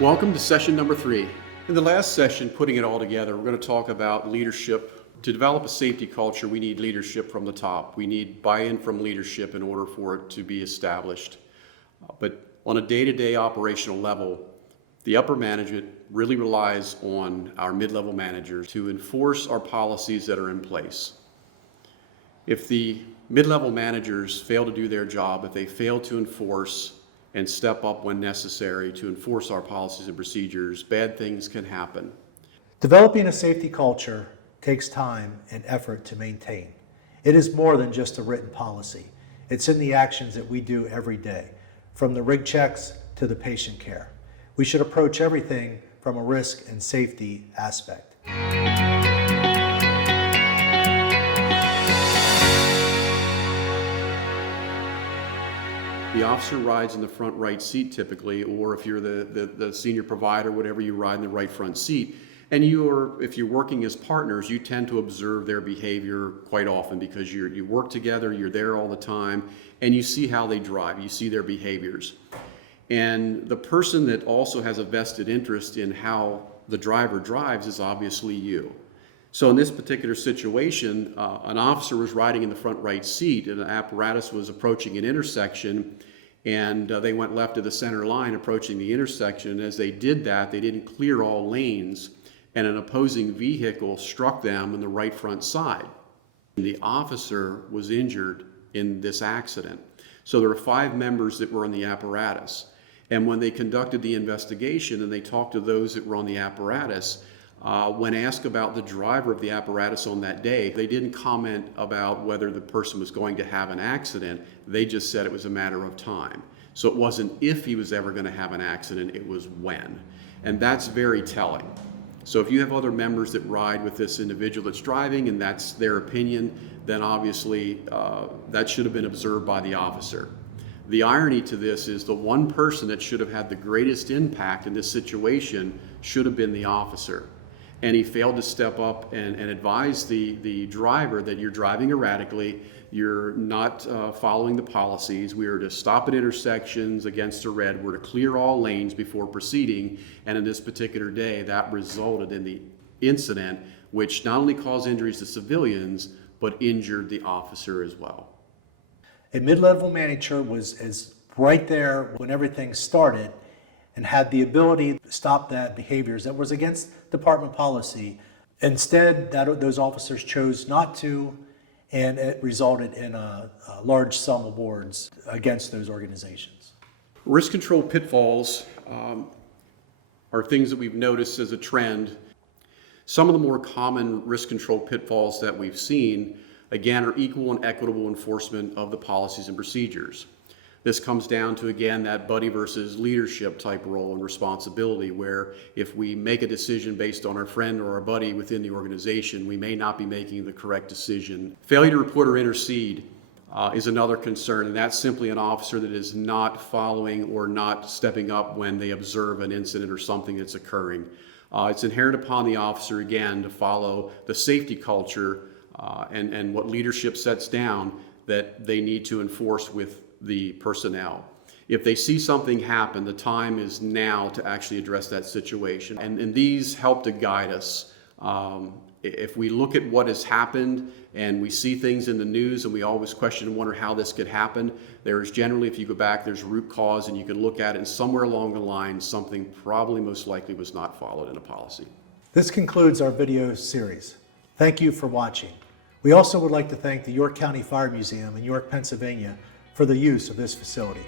Welcome to session number 3. In the last session, putting it all together, we're going to talk about leadership. To develop a safety culture, we need leadership from the top. We need buy-in from leadership in order for it to be established. But on a day-to-day operational level, the upper management really relies on our mid-level managers to enforce our policies that are in place. If the mid-level managers fail to do their job, if they fail to enforce and step up when necessary to enforce our policies and procedures, bad things can happen. Developing a safety culture takes time and effort to maintain. It is more than just a written policy. It's in the actions that we do every day, from the rig checks to the patient care. We should approach everything from a risk and safety aspect. The officer rides in the front right seat typically, or if you're the senior provider, whatever, you ride in the right front seat. And if you're working as partners, you tend to observe their behavior quite often because you work together, you're there all the time, and you see how they drive, you see their behaviors. And the person that also has a vested interest in how the driver drives is obviously you. So in this particular situation, an officer was riding in the front right seat and an apparatus was approaching an intersection, and they went left to the center line approaching the intersection. And as they did that, they didn't clear all lanes, and an opposing vehicle struck them in the right front side. The officer was injured in this accident. So there were 5 members that were on the apparatus. And when they conducted the investigation and they talked to those that were on the apparatus, when asked about the driver of the apparatus on that day, they didn't comment about whether the person was going to have an accident. They just said it was a matter of time. So it wasn't if he was ever going to have an accident, it was when. And that's very telling. So if you have other members that ride with this individual that's driving and that's their opinion, then obviously that should have been observed by the officer. The irony to this is the one person that should have had the greatest impact in this situation should have been the officer. And he failed to step up and advise the driver that you're driving erratically, you're not following the policies, we are to stop at intersections against a red, we're to clear all lanes before proceeding, and in this particular day that resulted in the incident which not only caused injuries to civilians, but injured the officer as well. A mid-level manager was right there when everything started and had the ability to stop that behaviors that was against department policy. Instead, those officers chose not to, and it resulted in a large sum of awards against those organizations. Risk control pitfalls are things that we've noticed as a trend. Some of the more common risk control pitfalls that we've seen, again, are equal and equitable enforcement of the policies and procedures. This comes down to, again, that buddy versus leadership type role and responsibility, where if we make a decision based on our friend or our buddy within the organization, we may not be making the correct decision. Failure to report or intercede is another concern, and that's simply an officer that is not following or not stepping up when they observe an incident or something that's occurring. It's inherent upon the officer, again, to follow the safety culture and what leadership sets down that they need to enforce with the personnel. If they see something happen, the time is now to actually address that situation. And these help to guide us. If we look at what has happened and we see things in the news and we always question and wonder how this could happen, there's generally, if you go back, there's root cause and you can look at it, and somewhere along the line something probably most likely was not followed in a policy. This concludes our video series. Thank you for watching. We also would like to thank the York County Fire Museum in York, Pennsylvania for the use of this facility.